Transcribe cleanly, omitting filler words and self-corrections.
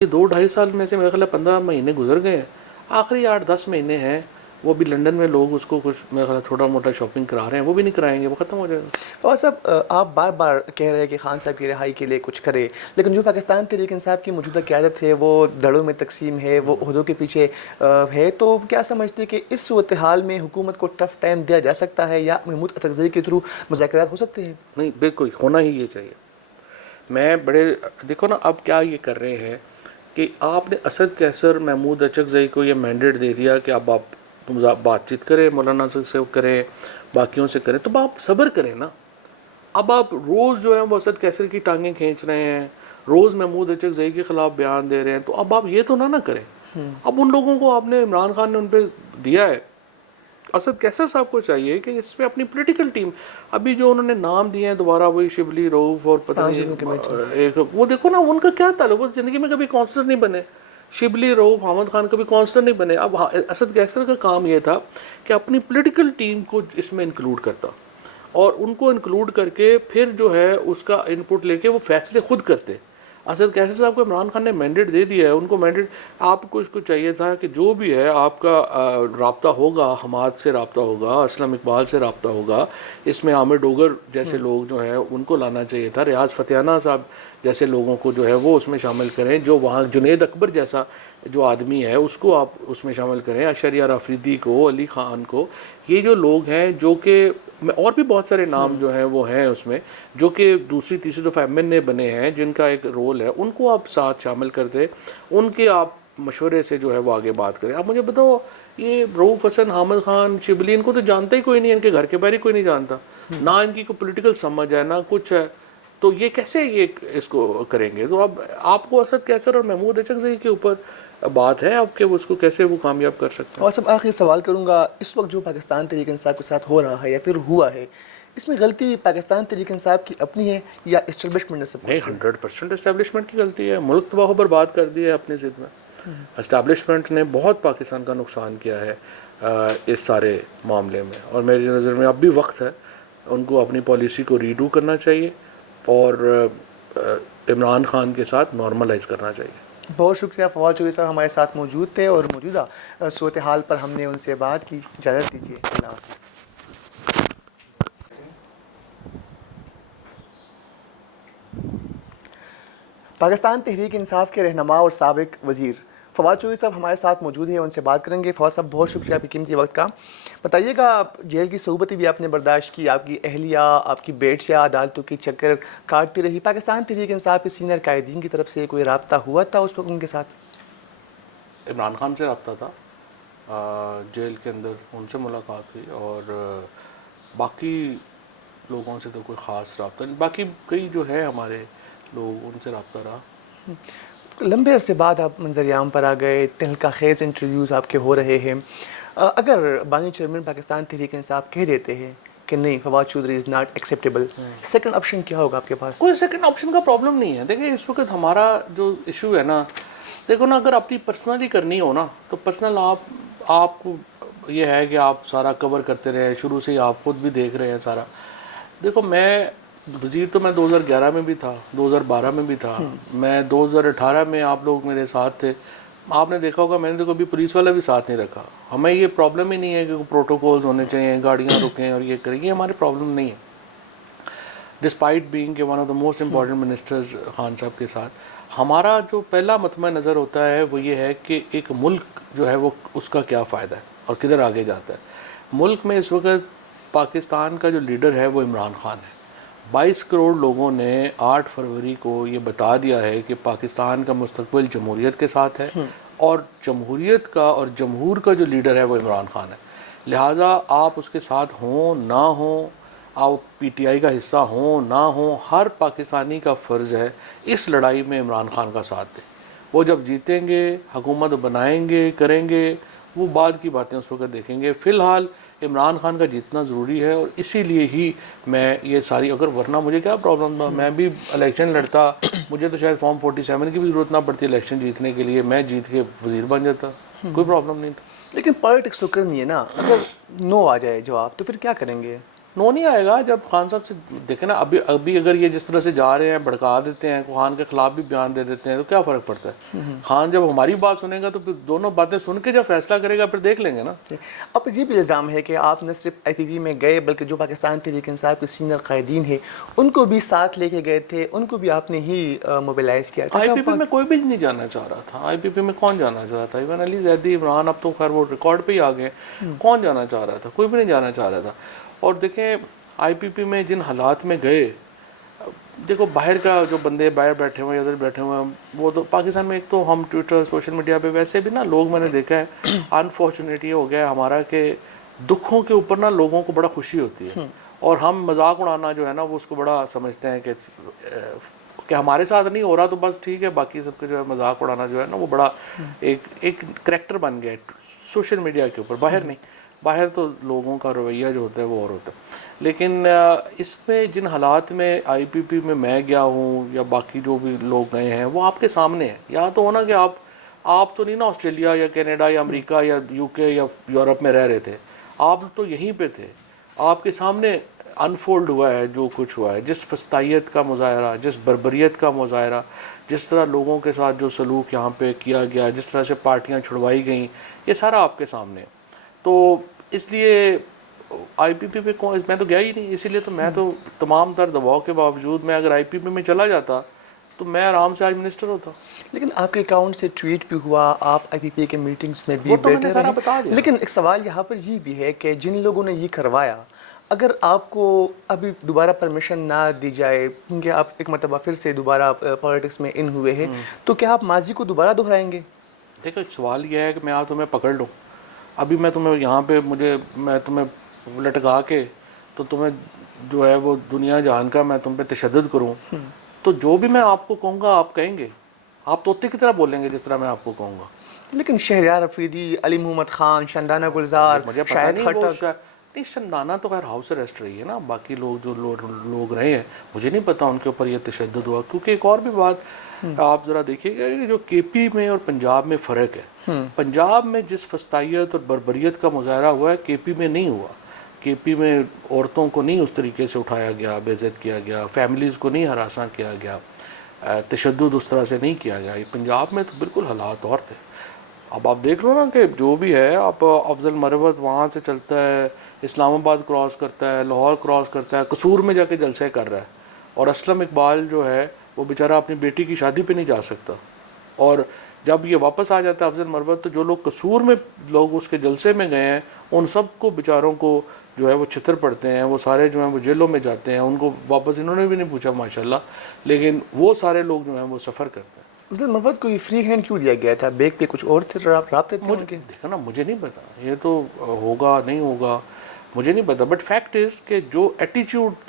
ये 2 ढाई साल में से मेरे ख्याल 15 महीने गुजर गए हैं। आखिरी 8 10 महीने हैं, वो भी लंदन में लोग उसको कुछ मेरे ख्याल छोटा मोटा शॉपिंग करा रहे हैं, वो भी नहीं कराएंगे, वो ख़त्म हो जाएगा। और साहब आप बार बार कह रहे हैं कि खान साहब की रिहाई के लिए कुछ करे, लेकिन जो पाकिस्तान तहरीक इंसाफ की मौजूदा क़यादत है वो धड़ों में तकसीम है, वो ओहदों के पीछे है। तो क्या समझते हैं कि इस सूरत हाल में हुकूमत को टफ टाइम दिया जा सकता है या महमूद अतरज़ई के थ्रू मुज़ाकरात हो सकते हैं? नहीं, बिल्कुल होना ही ये चाहिए। मैं बड़े देखो ना, अब क्या ये कर रहे हैं कि आपने असद कैसर महमूद अचकज़ई को ये मैंडेट दे दिया कि अब आप बातचीत करें, मौलाना से करें, बाकियों से करें, तो आप सब्र करें ना। अब आप रोज़ जो है वो असद कैसर की टांगें खींच रहे हैं, रोज़ महमूद अचकज़ई के ख़िलाफ़ बयान दे रहे हैं, तो अब आप ये तो ना करें। अब उन लोगों को आपने, इमरान खान ने उन पर दिया है, असद कैसर साहब को चाहिए कि इसमें अपनी पॉलिटिकल टीम, अभी जो उन्होंने नाम दिए हैं दोबारा, वही शिबली रऊफ़ और पता नहीं एक वो देखो ना, उनका क्या ताल्लुक, वो ज़िंदगी में कभी काउंसलर नहीं बने। शिबली रऊफ़, हामिद खान कभी काउंसलर नहीं बने। अब असद कैसर का काम ये था कि अपनी पॉलिटिकल टीम को इसमें इंक्लूड करता, और उनको इंक्लूड करके फिर जो है उसका इनपुट लेके वो फैसले खुद करते। असद कैसर साहब को इमरान खान ने मैंडेट दे दिया है, उनको मैंडेट, आपको इसको चाहिए था कि जो भी है आपका राब्ता होगा, हमाद से राब्ता होगा, असलम इकबाल से राब्ता होगा, इसमें आमिर डोगर जैसे लोग जो हैं उनको लाना चाहिए था, रियाज फतेहाना साहब जैसे लोगों को जो है वो उसमें शामिल करें, जो वहाँ जुनेद अकबर जैसा जो आदमी है उसको आप उसमें शामिल करें, अशरियार अफरीदी को, अली ख़ान को, ये जो लोग हैं जो कि और भी बहुत सारे नाम जो हैं वो हैं उसमें, जो कि दूसरी तीसरी दफ़ा MNA बने हैं, जिनका एक रोल है, उनको आप साथ शामिल कर दें, उनके आप मशवरे से जो है वो आगे बात करें। आप मुझे बताओ, ये रऊफ़ हसन, हामिद खान, शिबली, इनको तो जानता ही कोई नहीं है, इनके घर के बाहर ही कोई नहीं जानता, ना इनकी कोई पॉलिटिकल समझ है ना कुछ है, तो ये कैसे ये इसको करेंगे? तो अब आपको असद कैसर और महमूद अचकज़ई के ऊपर बात है आपके, उसको कैसे वो कामयाब कर सकते हैं? और सब आखिरी सवाल करूँगा, इस वक्त जो पाकिस्तान तहरीक इंसाफ के साथ हो रहा है या फिर हुआ है, इसमें गलती पाकिस्तान तहरीक इंसाफ की अपनी है या इस्टेब्लिशमेंट ने सब नहीं, कुछ किया? 100% इस्टेब्लिशमेंट की गलती है। मुल्क तबाह बर्बाद कर दिया है अपनी ज़िद में। इस्टेब्लिशमेंट ने बहुत पाकिस्तान का नुकसान किया है इस सारे मामले में, और मेरी नज़र में अब भी वक्त है उनको अपनी पॉलिसी को रीडू करना चाहिए और इमरान खान के साथ नॉर्मलाइज करना चाहिए। बहुत शुक्रिया फवाद चौधरी साहब हमारे साथ मौजूद थे और मौजूदा सूरत हाल पर हमने उनसे बात की। इजाज़त दीजिए, अल्लाह हाफ़िज़। पाकिस्तान तहरीक इंसाफ के रहनुमा और साबिक वज़ीर फवाद चौधरी साहब हमारे साथ मौजूद हैं, उनसे बात करेंगे। फवाद साहब, बहुत शुक्रिया आपके कीमती वक्त का। बताइएगा, आप जेल की सऊबतें भी आपने बर्दाश्त की, आपकी अहलिया, आपकी बेटियाँ अदालतों की चक्कर काटती रही, पाकिस्तान तहरीक इंसाफ के सीनियर कायदीन की तरफ से कोई रब्ता हुआ था उस वक्त उनके साथ? इमरान खान से रब्ता था, जेल के अंदर उनसे मुलाकात हुई, और बाकी लोगों से तो कोई ख़ास रब्ता नहीं, बाकी कई जो है हमारे लोग, उनसे रब्ता रहा। लंबे अरसे बाद आप मंजरियाम पर आ गए, तहलका खेज़ इंटरव्यूज़ आपके हो रहे हैं। अगर बानी चेयरमैन पाकिस्तान तहरीक इंसाफ कह देते हैं कि नहीं, Fawad Chaudhry is not acceptable, second option क्या होगा आपके पास? कोई सेकंड ऑप्शन का प्रॉब्लम नहीं है। देखिए, इस वक्त हमारा जो इशू है ना, देखो ना, अगर अपनी पर्सनली करनी हो ना, तो पर्सनल आपको ये है कि आप सारा कवर करते रहे, शुरू से ही आप खुद भी देख रहे हैं सारा। देखो, मैं वज़ीर तो मैं 2011 में भी था, 2012 में भी था, मैं 2018 में आप लोग मेरे साथ थे, आपने देखा होगा, मैंने तो कभी पुलिस वाला भी साथ नहीं रखा। हमें ये प्रॉब्लम ही नहीं है कि प्रोटोकॉल्स होने चाहिए, गाड़ियाँ रुकें और ये करें, ये हमारे प्रॉब्लम नहीं है। डिस्पाइट बीइंग के one of the most important ministers Khan साहब के साथ, हमारा जो पहला मतमा नज़र होता है वो ये है कि एक मुल्क जो है वो उसका क्या फ़ायदा है और किधर आगे जाता है। मुल्क में इस वक्त पाकिस्तान का जो लीडर है वो इमरान खान है। 22 करोड़ लोगों ने 8 फरवरी को ये बता दिया है कि पाकिस्तान का मुस्तकबिल जमहूरियत के साथ है, और जमहूरियत का और जमहूर का जो लीडर है वो इमरान खान है। लिहाजा आप उसके साथ हों ना हों, आप PTI का हिस्सा हों ना हों, हर पाकिस्तानी का फ़र्ज़ है इस लड़ाई में इमरान खान का साथ दें। वो जब जीतेंगे, हुकूमत बनाएंगे, करेंगे, वो बाद की बातें उस वक्त देखेंगे। फ़िलहाल इमरान खान का जीतना ज़रूरी है, और इसीलिए ही मैं ये सारी, अगर वरना मुझे क्या प्रॉब्लम था, मैं भी इलेक्शन लड़ता, मुझे तो शायद फॉर्म 47 की भी ज़रूरत ना पड़ती इलेक्शन जीतने के लिए, मैं जीत के वज़ीर बन जाता, कोई प्रॉब्लम नहीं था। लेकिन पॉलिटिक्स तो करनी है ना, अगर नो आ जाए जवाब तो फिर क्या करेंगे? नो नहीं आएगा जब खान साहब से देखे ना। अभी अगर ये जिस तरह से जा रहे हैं, भड़का देते हैं, खान के खिलाफ भी बयान दे देते हैं, तो क्या फ़र्क पड़ता है? खान जब हमारी बात सुनेगा तो फिर दोनों बातें सुन के जब फैसला करेगा फिर देख लेंगे ना। अब ये भी इल्ज़ाम है कि आप न सिर्फ IPP में गए बल्कि जो पाकिस्तान तहरीक इंसाफ के सीनियर कायदीन हैं उनको भी साथ लेके गए थे, उनको भी आपने ही मोबिलाइज़ किया था। IPP में कोई भी नहीं जाना चाह रहा था। IPP में कौन जाना चाह रहा था? इवन अली जैदी, इमरान, अब तो खैर वो रिकॉर्ड पे ही आ गए। कौन जाना चाह रहा था? कोई भी नहीं जाना चाह रहा था। और देखें IPP में जिन हालात में गए, देखो बाहर का जो बंदे बाहर बैठे हुए हैं, उधर बैठे हुए हैं, वो तो पाकिस्तान में एक तो हम ट्विटर सोशल मीडिया पे वैसे भी ना लोग, मैंने देखा है अनफॉर्चुनेट ये हो गया है हमारा कि दुखों के ऊपर ना लोगों को बड़ा खुशी होती है और हम मजाक उड़ाना जो है ना वो उसको बड़ा समझते हैं कि हमारे साथ नहीं हो रहा तो बस ठीक है, बाकी सबके जो है मजाक उड़ाना जो है ना वो बड़ा एक करैक्टर बन गया है सोशल मीडिया के ऊपर। बाहर नहीं, बाहर तो लोगों का रवैया जो होता है वो और होता है। लेकिन इसमें जिन हालात में IPP में मैं गया हूँ या बाकी जो भी लोग गए हैं वो आपके सामने है। यहाँ तो होना कि आप तो नहीं ना ऑस्ट्रेलिया या कनाडा या अमेरिका या UK या यूरोप में रह रहे थे, आप तो यहीं पे थे। आपके सामने अनफोल्ड हुआ है जो कुछ हुआ है, जिस फस्तायत का मुजाहरा, जिस बर्बरियत का मुजाहरा, जिस तरह लोगों के साथ जो सलूक यहाँ पे किया गया, जिस तरह से पार्टियाँ छुड़वाई गई, ये सारा आपके सामने। तो इसलिए IPP पे मैं तो गया ही नहीं, इसीलिए तो मैं तो तमाम तर दबाव के बावजूद मैं अगर IPP में चला जाता तो मैं आराम से आज मिनिस्टर होता। लेकिन आपके अकाउंट से ट्वीट भी हुआ, आप IPP के मीटिंग्स में भी वो तो मैंने बैठे सारा रहे। बता दिया। लेकिन एक सवाल यहाँ पर ये भी है कि जिन लोगों ने ये करवाया, अगर आपको अभी दोबारा परमिशन ना दी जाए क्योंकि आप एक मरतबा फिर से दोबारा पॉलिटिक्स में इन हुए हैं, तो क्या आप माजी को दोबारा दोहराएंगे? देखो सवाल यह है कि मैं तुम्हें पकड़ लूँ, अभी मैं तुम्हें यहाँ पे मैं तुम्हें लटका के तो तुम्हें जो है वो दुनिया जहान का मैं तुम पे तशद्दुद करूँ, तो जो भी मैं आपको कहूँगा आप कहेंगे, आप तोते की तरह बोलेंगे जिस तरह मैं आपको कहूँगा। लेकिन शहरयार अफरीदी, अली मोहम्मद खान, शंदाना गुलजार, मुझे पता शाहिद नहीं वो खट्टक, नहीं, शंदाना तो खैर हाउस अरेस्ट रही है ना, बाकी लोग जो लोग रहे हैं मुझे नहीं पता उनके ऊपर ये तशद्दुद हुआ। क्योंकि एक और भी बात आप ज़रा देखिएगा कि जो KP में और पंजाब में फ़र्क है। पंजाब में जिस फस्तायत और बर्बरियत का मुजाहरा हुआ है KP में नहीं हुआ। KP में औरतों को नहीं उस तरीके से उठाया गया, बेइज्जत किया गया, फैमिलीज़ को नहीं हरासा किया गया, तशद्दुद उस तरह से नहीं किया गया। पंजाब में तो बिल्कुल हालात और थे। अब आप देख लो ना कि जो भी है, आप अफजल मरवत वहाँ से चलता है, इस्लामाबाद क्रॉस करता है, लाहौर क्रॉस करता है, कसूर में जाके जलसे कर रहा है, और असलम इकबाल जो है वो बेचारा अपनी बेटी की शादी पे नहीं जा सकता। और जब ये वापस आ जाता है अफजल मरवत, तो जो लोग कसूर में लोग उसके जलसे में गए हैं उन सब को बेचारों को जो है वो छितर पड़ते हैं, वो सारे जो हैं वो जेलों में जाते हैं, उनको वापस इन्होंने भी नहीं पूछा माशाल्लाह, लेकिन वो सारे लोग जो हैं वो सफ़र करते हैं। अफजल मरवत को ये फ्री हैंड क्यों दिया गया था? बैग पे कुछ और थे, राब्ते थे मुझे उनके? देखा ना, मुझे नहीं पता, ये तो होगा नहीं होगा मुझे नहीं पता, बट फैक्ट इज़ कि जो एटीट्यूड था